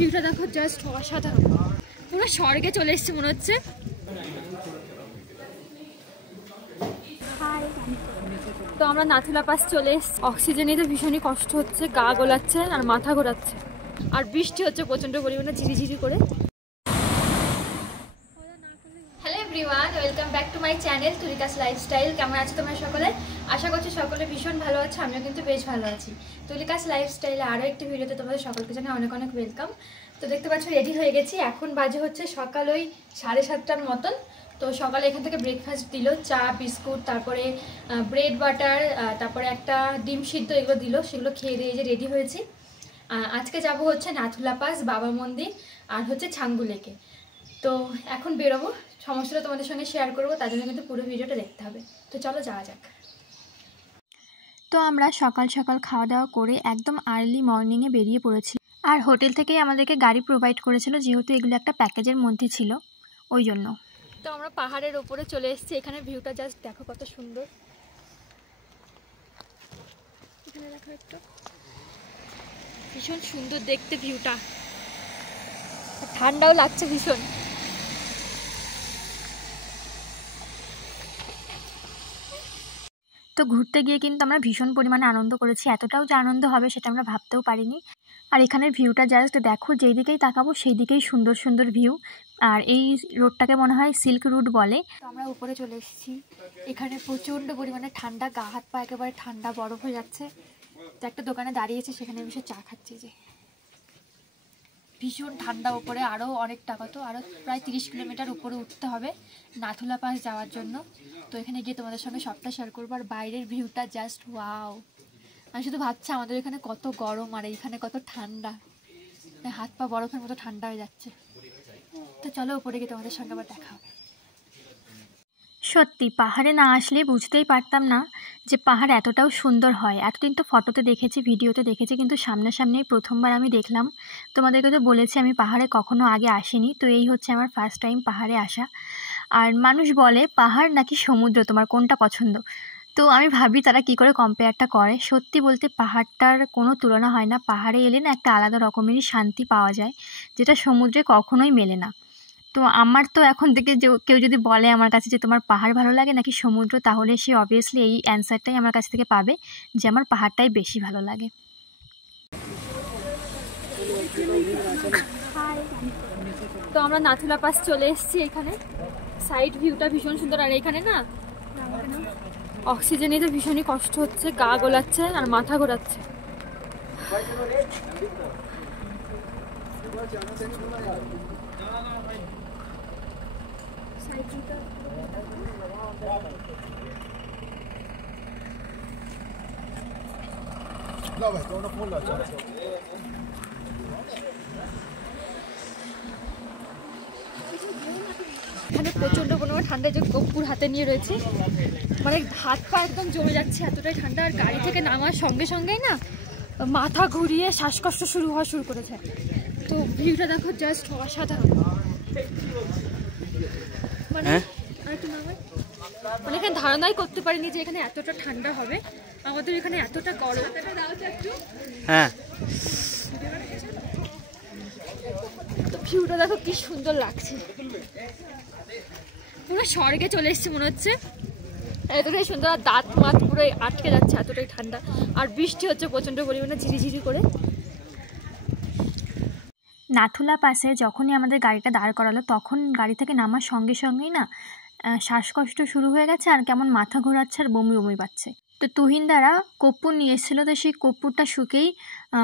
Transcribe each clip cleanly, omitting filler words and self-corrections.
ভিউটা দেখো, জাস্ট অসাধারণ, পুরো স্বর্গে চলে এসেছি মনে হচ্ছে। তো আমরা নাথুলা পাস চলে এসেছি। অক্সিজেন নিতে ভীষণই কষ্ট হচ্ছে, গা গোলাচ্ছে আর মাথা ঘোরাচ্ছে, আর বৃষ্টি হচ্ছে প্রচন্ড পরিমাণে ঝিরিঝিরি করে। Hello everyone, welcome back to my channel Tulika's lifestyle. কেমন আছো তোমরা সকলে? আশা করছি সকলে ভীষণ ভালো আছে, আমিও কিন্তু বেশ ভালো আছি। তুলিকাস লাইফস্টাইলে আরও একটি ভিডিওতে তোমাদের সকলকে জানাই অনেক অনেক ওয়েলকাম। তো দেখতে পাচ্ছ রেডি হয়ে গেছি, এখন বাজে হচ্ছে সকাল ওই 7:30টার মতন। তো সকালে এখান থেকে ব্রেকফাস্ট দিল, চা বিস্কুট, তারপরে ব্রেড বাটার, তারপরে একটা ডিম সিদ্ধ, এগুলো দিল। সেগুলো খেয়ে দিয়ে যে রেডি হয়েছি। আজকে যাব হচ্ছে নাথুলা পাস, বাবা মন্দির, আর হচ্ছে ছাঙ্গু লেকে। তো এখন বেরোবো, সমস্যাটা তোমাদের সঙ্গে শেয়ার করবো, তার জন্য কিন্তু পুরো ভিডিওটা দেখতে হবে। তো চলো যাওয়া যাক। তো আমরা সকাল সকাল খাওয়া দাওয়া করে একদম আর্লি মর্নিংয়ে বেরিয়ে পড়েছি। আর হোটেল থেকেই আমাদেরকে গাড়ি প্রোভাইড করেছিল, যেহেতু এগুলো একটা প্যাকেজের মধ্যে ছিল ওই জন্য। তো আমরা পাহাড়ের ওপরে চলে এসেছি, এখানে ভিউটা জাস্ট দেখো কত সুন্দর। এখানে দেখো একটু, ভীষণ সুন্দর দেখতে ভিউটা, ঠান্ডাও লাগছে ভীষণ। তো ঘুরতে গিয়ে কিন্তু আমরা ভীষণ পরিমাণে আনন্দ করেছি, এতটাও যে আনন্দ হবে সেটা আমরা ভাবতেও পারিনি। আর এখানের ভিউটা জাস্ট দেখো, যেই দিকেই তাকাবো সেই দিকেই সুন্দর সুন্দর ভিউ। আর এই রোডটাকে মনে হয় সিল্ক রুট বলে। তো আমরা উপরে চলে এসেছি, এখানে প্রচণ্ড পরিমাণে ঠান্ডা, গা হাত পা একেবারে ঠান্ডা বরফ হয়ে যাচ্ছে। তো একটা দোকানে দাঁড়িয়েছে, সেখানে বসে চা খাচ্ছি। যে ভীষণ ঠান্ডা, উপরে আরও অনেকটা, কত আরও প্রায় 30 কিলোমিটার উপরে উঠতে হবে নাথুলা পাস যাওয়ার জন্য। তো এখানে গিয়ে তোমাদের সঙ্গে সবটা শেয়ার করবো। আর বাইরের ভিউটা জাস্ট ওয়াও, আমি শুধু ভাবছি আমাদের এখানে কত গরম আর এইখানে কত ঠান্ডা, হাত পা বরফের মতো ঠান্ডা হয়ে যাচ্ছে। তো চলো উপরে গিয়ে তোমাদের সঙ্গে আবার দেখা হবে। সত্যি পাহাড়ে না আসলে বুঝতেই পারতাম না যে পাহাড় এতটাও সুন্দর হয়। এতদিন তো ফটোতে দেখেছি, ভিডিওতে দেখেছি, কিন্তু সামনাসামনি প্রথমবার আমি দেখলাম। তোমাদেরকে তো বলেছি আমি পাহাড়ে কখনো আগে আসিনি, তো এই হচ্ছে আমার ফার্স্ট টাইম পাহাড়ে আসা। আর মানুষ বলে পাহাড় নাকি সমুদ্র, তোমার কোনটা পছন্দ? তো আমি ভাবি তারা কি করে কম্পেয়ারটা করে। সত্যি বলতে পাহাড়টার কোনো তুলনা হয় না। পাহাড়ে এলে না একটা আলাদা রকমেরই শান্তি পাওয়া যায়, যেটা সমুদ্রে কখনোই মেলে না। তো আমার তো এখন থেকে কেউ যদি বলে আমার কাছে যে তোমার পাহাড় ভালো লাগে নাকি সমুদ্র, তাহলে সে অবভিয়াসলি এই অ্যান্সারটাই আমার কাছ থেকে পাবে যে আমার পাহাড়টাই বেশি ভালো লাগে। তো আমরা নাথুলা পাস চলে এসেছি, এখানে সাইড ভিউটা ভীষণ সুন্দর। আর এখানে না অক্সিজেন নিতে ভীষণই কষ্ট হচ্ছে, গা গোলাচ্ছে আর মাথা ঘোরাচ্ছে। এখানে প্রচন্ড পরিমাণে ঠান্ডা, যে কর্পূর হাতে নিয়ে রয়েছে, মানে হাত পা একদম জমে যাচ্ছে, এতটাই ঠান্ডা। আর গাড়ি থেকে নামার সঙ্গে সঙ্গেই না মাথা ঘুরিয়ে শ্বাসকষ্ট শুরু করেছে। তো ভিউটা দেখো, জাস্ট অসাধারণ। মানে এখানে ধারণাই করতে পারিনি যে এখানে এতটা ঠান্ডা হবে, আমাদের এখানে এতটা গরম। হ্যাঁ, তো ভিউটা দেখো কি সুন্দর লাগছে, পুরো স্বর্গে চলে এসেছি মনে হচ্ছে, এতটাই সুন্দর। আর দাঁত মাত পুরো আটকে যাচ্ছে, এতটাই ঠান্ডা। আর বৃষ্টি হচ্ছে প্রচন্ড পরিমাণে, ঝিরিঝিরি করে। নাথুলা পাসে যখনই আমাদের গাড়িটা দাঁড় করালো, তখন গাড়ি থেকে নামার সঙ্গে সঙ্গেই না শ্বাসকষ্ট শুরু হয়ে গেছে, আর কেমন মাথা ঘোরাচ্ছে আর বমি বমি পাচ্ছে। তো তুহিন দ্বারা কর্পূর নিয়ে এসেছিলো, তো সেই কর্পূরটা শুকেই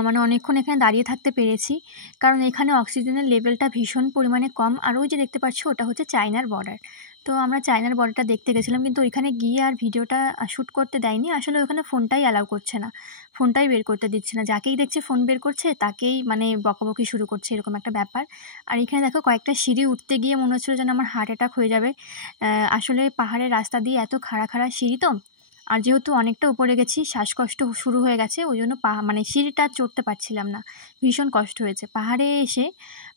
মানে অনেকক্ষণ এখানে দাঁড়িয়ে থাকতে পেরেছি, কারণ এখানে অক্সিজেনের লেভেলটা ভীষণ পরিমাণে কম। আর ওই যে দেখতে পাচ্ছ, ওটা হচ্ছে চায়নার বর্ডার। তো আমরা চায়নার বর্ডারটা দেখতে গেছিলাম, কিন্তু ওইখানে গিয়ে আর ভিডিওটা শ্যুট করতে দেয়নি। আসলে ওখানে ফোনটাই অ্যালাউ করছে না, ফোনটাই বের করতে দিচ্ছে না। যাকেই দেখছে ফোন বের করছে তাকেই মানে বকাবকি শুরু করছে, এরকম একটা ব্যাপার। আর এখানে দেখো কয়েকটা সিঁড়ি উঠতে গিয়ে মনে হচ্ছিলো যেন আমার হার্ট অ্যাটাক হয়ে যাবে। আসলে পাহাড়ের রাস্তা দিয়ে এত খাড়া খাড়া সিঁড়ি, তো আর যেহেতু অনেকটা উপরে গেছি, শ্বাসকষ্ট শুরু হয়ে গেছে, ওই জন্য মানে সিঁড়িটা চড়তে পারছিলাম না, ভীষণ কষ্ট হয়েছে। পাহাড়ে এসে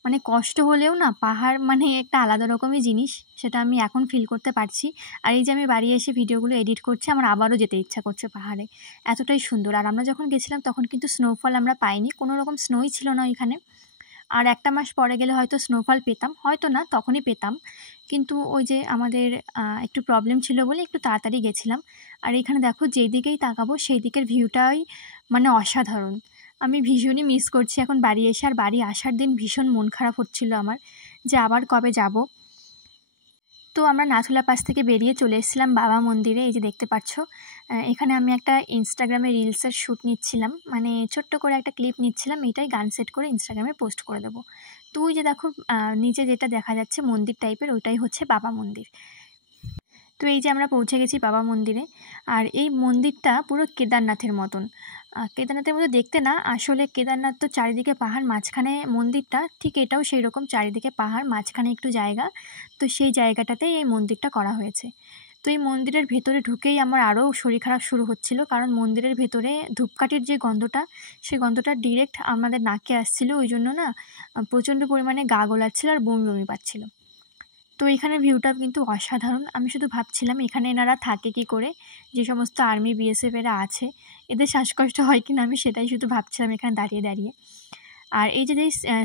মানে কষ্ট হলেও না, পাহাড় মানে একটা আলাদা রকমই জিনিস, সেটা আমি এখন ফিল করতে পারছি। আর এই যে আমি বাড়ি এসে ভিডিওগুলো এডিট করছি, আমার আবারও যেতে ইচ্ছা করছে পাহাড়ে, এতটাই সুন্দর। আর আমরা যখন গেছিলাম তখন কিন্তু স্নোফল আমরা পাইনি, কোনো রকম স্নোই ছিল না ওইখানে। আর একটা মাস পরে গেলে হয়তো স্নোফল পেতাম, হয়তো না তখনই পেতাম, কিন্তু ওই যে আমাদের একটু প্রবলেম ছিল বলে একটু তাড়াতাড়ি গেছিলাম। আর এখানে দেখো যেই দিকেই তাকাবো সেই দিকের ভিউটাই মানে অসাধারণ। আমি ভীষণই মিস করছি এখন বাড়ি এসে। আর বাড়ি আসার দিন ভীষণ মন খারাপ হচ্ছিল আমার যে আবার কবে যাব। তো আমরা নাথুলা পাস থেকে বেরিয়ে চলে এসেছিলাম বাবা মন্দিরে। এই যে দেখতে পাচ্ছ, এখানে আমি একটা ইনস্টাগ্রামে রিলসের শ্যুট নিচ্ছিলাম, মানে ছোট্ট করে একটা ক্লিপ নিচ্ছিলাম, এটাই গান সেট করে ইনস্টাগ্রামে পোস্ট করে দেবো। তো ওই যে দেখো নিচে যেটা দেখা যাচ্ছে মন্দির টাইপের, ওইটাই হচ্ছে বাবা মন্দির। তো এই যে আমরা পৌঁছে গেছি বাবা মন্দিরে। আর এই মন্দিরটা পুরো কেদারনাথের মতন। কেদারনাথের মতো দেখতে না, আসলে কেদারনাথ তো চারিদিকে পাহাড়, মাঝখানে মন্দিরটা, ঠিক এটাও সেই রকম চারিদিকে পাহাড়, মাঝখানে একটু জায়গা। তো সেই জায়গাটাতেই এই মন্দিরটা করা হয়েছে। তো এই মন্দিরের ভেতরে ঢুকেই আমার আরও শরীর খারাপ শুরু হচ্ছিল, কারণ মন্দিরের ভেতরে ধূপকাঠির যে গন্ধটা, সেই গন্ধটা ডিরেক্ট আমাদের নাকে আসছিল। ওই জন্য না প্রচণ্ড পরিমাণে গা গোলাচ্ছিল আর বমি বমি পাচ্ছিল। তো এখানে ভিউটা কিন্তু অসাধারণ। আমি শুধু ভাবছিলাম এখানে এনারা থাকে কি করে, যে সমস্ত আর্মি বিএসএফ এরা আছে, এদের শ্বাসকষ্ট হয় কিনা, আমি সেটাই শুধু ভাবছিলাম এখানে দাঁড়িয়ে দাঁড়িয়ে। আর এই যে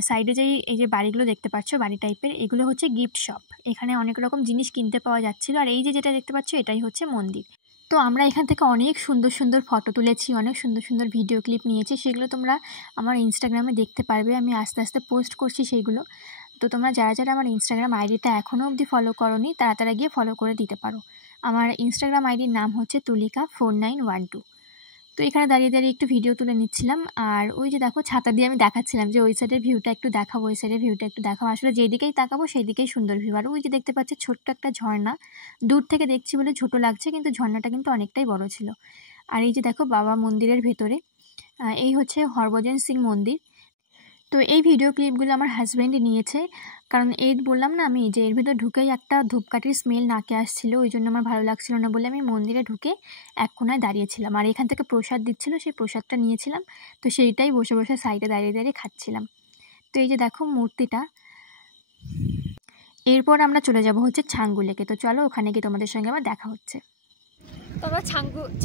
সাইডে এই যে বাড়িগুলো দেখতে পাচ্ছ, বাড়ি টাইপের, এগুলো হচ্ছে গিফট শপ। এখানে অনেক রকম জিনিস কিনতে পাওয়া যাচ্ছিলো। আর এই যে যেটা দেখতে পাচ্ছ, এটাই হচ্ছে মন্দির। তো আমরা এখান থেকে অনেক সুন্দর সুন্দর ফটো তুলেছি, অনেক সুন্দর সুন্দর ভিডিও ক্লিপ নিয়েছি, সেগুলো তোমরা আমার ইনস্টাগ্রামে দেখতে পারবে। আমি আস্তে আস্তে পোস্ট করছি সেইগুলো। তো তোমরা যারা যারা আমার ইনস্টাগ্রাম আইডিটা এখনও অবধি ফলো করোনি, তারা গিয়ে ফলো করে দিতে পারো। আমার ইনস্টাগ্রাম আইডির নাম হচ্ছে tulika4912। তো এখানে দাঁড়িয়ে দাঁড়িয়ে একটু ভিডিও তুলে নিচ্ছিলাম। আর ওই যে দেখো ছাতা দিয়ে আমি দেখাচ্ছিলাম যে ওই সাইডের ভিউটা একটু দেখাবো, ওই সাইডের ভিউটা একটু দেখাবো। আসলে যেদিকেই তাকাবো সেই দিকেই সুন্দর ভিউ। আর ওই যে দেখতে পাচ্ছি ছোট্ট একটা ঝর্ণা, দূর থেকে দেখছি বলে ছোট লাগছে, কিন্তু ঝর্ণাটা কিন্তু অনেকটাই বড় ছিল। আর এই যে দেখো বাবা মন্দিরের ভেতরে, এই হচ্ছে হরভজন সিং মন্দির। তো এই ভিডিও ক্লিপগুলো আমার হাজব্যান্ডই নিয়েছে, কারণ এই বললাম না আমি যে এর ভিতর ঢুকেই একটা ধূপকাঠির স্মেল নাকে আসছিল, ওই জন্য আমার ভালো লাগছিল না বলে আমি মন্দিরে ঢুকে এক কোনায় দাঁড়িয়েছিলাম। আর এখান থেকে প্রসাদ দিচ্ছিল, সেই প্রসাদটা নিয়েছিলাম, তো সেইটাই বসে বসে সাইডে দাঁড়িয়ে দাঁড়িয়ে খাচ্ছিলাম। তো এই যে দেখো মূর্তিটা। এরপর আমরা চলে যাব হচ্ছে ছাঙ্গু লেকে। তো চলো ওখানে গিয়ে তোমাদের সঙ্গে আবার দেখা হচ্ছে। তো আমরা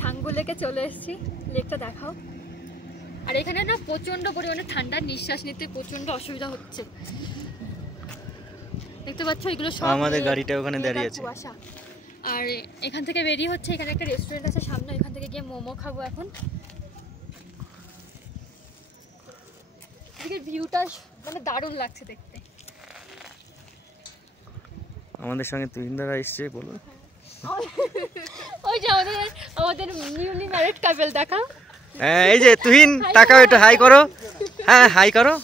ছাঙ্গু লেকে চলে এসেছি, লেকটা দেখাও। আর এখানে না প্রচন্ড পরিমাণে ঠান্ডা, নিঃশ্বাস নিতে প্রচন্ড অসুবিধা হচ্ছে। দেখতে পাচ্ছ এগুলো সব আমাদের গাড়িটা ওখানে দাঁড়িয়ে আছে। আর এখান থেকে বেরিয়ে হচ্ছে, এখানে একটা রেস্টুরেন্ট আছে সামনে, এখান থেকে গিয়ে মোমো খাবো এখন। এদিকে ভিউটা মানে দারুণ লাগছে দেখতে। আমাদের সঙ্গে তুহিনদারা এসছে, বলো। ওই যে আমাদের নিউলি ম্যারিড কাপল দেখা। হ্যাঁ এই যে তুহিন, তাকাও একটু, হাই করো। হ্যাঁ হাই করো।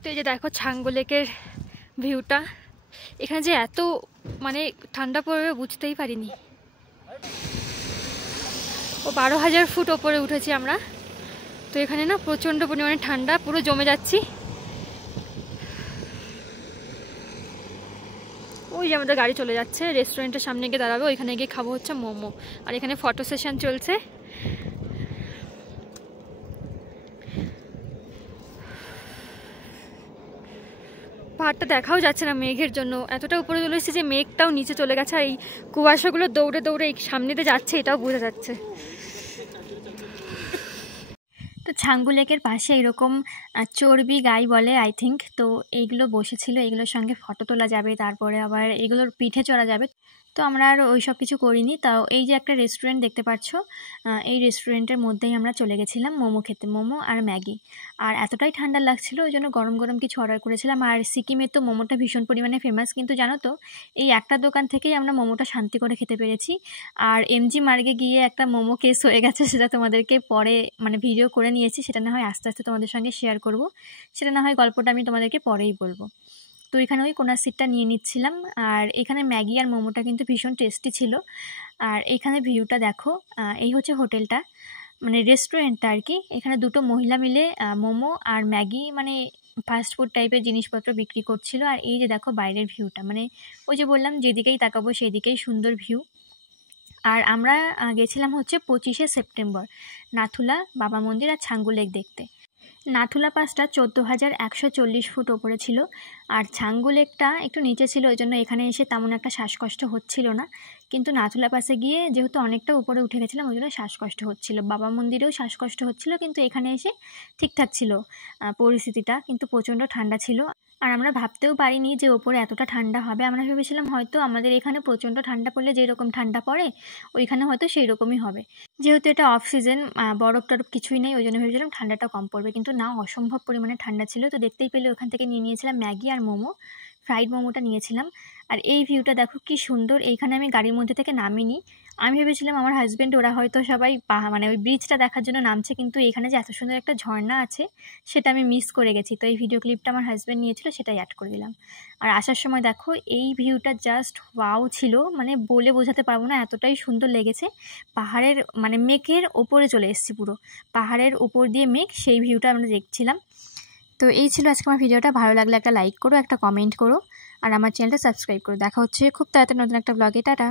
তো এই যে দেখো ছাঙ্গু লেকের ভিউটা। এখানে যে এত মানে ঠান্ডা পড়বে বুঝতেই পারিনি। ও 12,000 ফুট ওপরে উঠেছি আমরা। তো এখানে না প্রচণ্ড পরিমাণে ঠান্ডা, পুরো জমে যাচ্ছি। ওই যে আমাদের গাড়ি চলে যাচ্ছে, রেস্টুরেন্টের সামনে গিয়ে দাঁড়াবে, ওইখানে গিয়ে খাবো হচ্ছে মোমো। আর এখানে ফটো সেশন চলছে। পাহাড়টা দেখাও যাচ্ছে না মেঘের জন্য, এতটা উপরে চলে এসেছে যে মেঘটাও নিচে চলে গেছে। আর এই কুয়াশাগুলো দৌড়ে দৌড়ে এই সামনে দিয়ে যাচ্ছে, এটাও বোঝা যাচ্ছে। তো ছাঙ্গু লেকের পাশে এরকম চর্বি গাই বলে আই থিঙ্ক, তো এইগুলো বসেছিল, এগুলোর সঙ্গে ফটো তোলা যাবে, তারপরে আবার এগুলোর পিঠে চড়া যাবে। তো আমরা আর ওই সব কিছু করিনি। তাও এই যে একটা রেস্টুরেন্ট দেখতে পাচ্ছ, এই রেস্টুরেন্টের মধ্যেই আমরা চলে গেছিলাম মোমো খেতে, মোমো আর ম্যাগি। আর এতটাই ঠান্ডা লাগছিল ওই জন্য গরম গরম কিছু অর্ডার করেছিলাম। আর সিকিমের তো মোমোটা ভীষণ পরিমাণে ফেমাস, কিন্তু জানো তো এই একটা দোকান থেকেই আমরা মোমোটা শান্তি করে খেতে পেরেছি। আর এমজি মার্গে গিয়ে একটা মোমো কেস হয়ে গেছে, সেটা তোমাদেরকে পরে মানে ভিডিও করে নিয়েছি, সেটা না হয় আস্তে আস্তে তোমাদের সঙ্গে শেয়ার করব, সেটা না হয় গল্পটা আমি তোমাদেরকে পরেই বলবো। তো এখানে ওই কোনার সিটটা নিয়ে নিচ্ছিলাম। আর এখানে ম্যাগি আর মোমোটা কিন্তু ভীষণ টেস্টি ছিল। আর এখানে ভিউটা দেখো, এই হচ্ছে হোটেলটা, মানে রেস্টুরেন্টটা আর কি। এখানে দুটো মহিলা মিলে মোমো আর ম্যাগি মানে ফাস্ট ফুড টাইপের জিনিসপত্র বিক্রি করছিল। আর এই যে দেখো বাইরের ভিউটা, মানে ওই যে বললাম যেদিকেই তাকাবো সেই দিকেই সুন্দর ভিউ। আর আমরা গেছিলাম হচ্ছে 25শে সেপ্টেম্বর নাথুলা বাবা মন্দির আর ছাঙ্গু লেক দেখতে। নাথুলা পাসটা 14,140 ফুট ওপরে ছিল, আর ছাঙ্গু লেকটা একটু নিচে ছিল, ওই জন্য এখানে এসে তেমন একটা শ্বাসকষ্ট হচ্ছিল না। কিন্তু নাথুলা পাসে গিয়ে যেহেতু অনেকটা উপরে উঠে গেছিলাম, ওই জন্য শ্বাসকষ্ট হচ্ছিল। বাবা মন্দিরেও শ্বাসকষ্ট হচ্ছিল, কিন্তু এখানে এসে ঠিকঠাক ছিল পরিস্থিতিটা। কিন্তু প্রচণ্ড ঠান্ডা ছিল, আর আমরা ভাবতেও পারিনি যে ওপরে এতটা ঠান্ডা হবে। আমরা ভেবেছিলাম হয়তো আমাদের এখানে প্রচণ্ড ঠান্ডা পড়লে যেরকম ঠান্ডা পড়ে ওইখানে হয়তো সেই রকমই হবে। যেহেতু এটা অফ সিজন, বরফ টরফ কিছুই নেই, ওই জন্য ভেবেছিলাম ঠান্ডাটা কম পড়বে, কিন্তু না, অসম্ভব পরিমাণে ঠান্ডা ছিল। তো দেখতেই পেলে ওখান থেকে নিয়েছিলাম ম্যাগি আর মোমো, ফ্রাইড মোমোটা নিয়েছিলাম। আর এই ভিউটা দেখো কি সুন্দর। এইখানে আমি গাড়ির মধ্যে থেকে নামিনি, আমি ভেবেছিলাম আমার হাজব্যান্ড ওরা হয়তো সবাই মানে ওই ব্রিজটা দেখার জন্য নামছে, কিন্তু এখানে যে এত সুন্দর একটা ঝর্ণা আছে সেটা আমি মিস করে গেছি। তো এই ভিডিও ক্লিপটা আমার হাজব্যান্ড নিয়েছিল, সেটাই অ্যাড করে দিলাম। আর আসার সময় দেখো এই ভিউটা জাস্ট ওয়াও ছিল, মানে বলে বোঝাতে পারবো না, এতটাই সুন্দর লেগেছে। পাহাড়ের মানে মেঘের ওপরে চলে এসেছি, পুরো পাহাড়ের ওপর দিয়ে মেঘ, সেই ভিউটা আমরা দেখছিলাম। তো এই ছিল আজকে আমার ভিডিওটা। ভালো লাগলে একটা লাইক করো, একটা কমেন্ট করো, আর আমার চ্যানেলটা সাবস্ক্রাইব করো। দেখা হচ্ছে খুব তাড়াতাড়ি নতুন একটা ব্লগে। টাটা।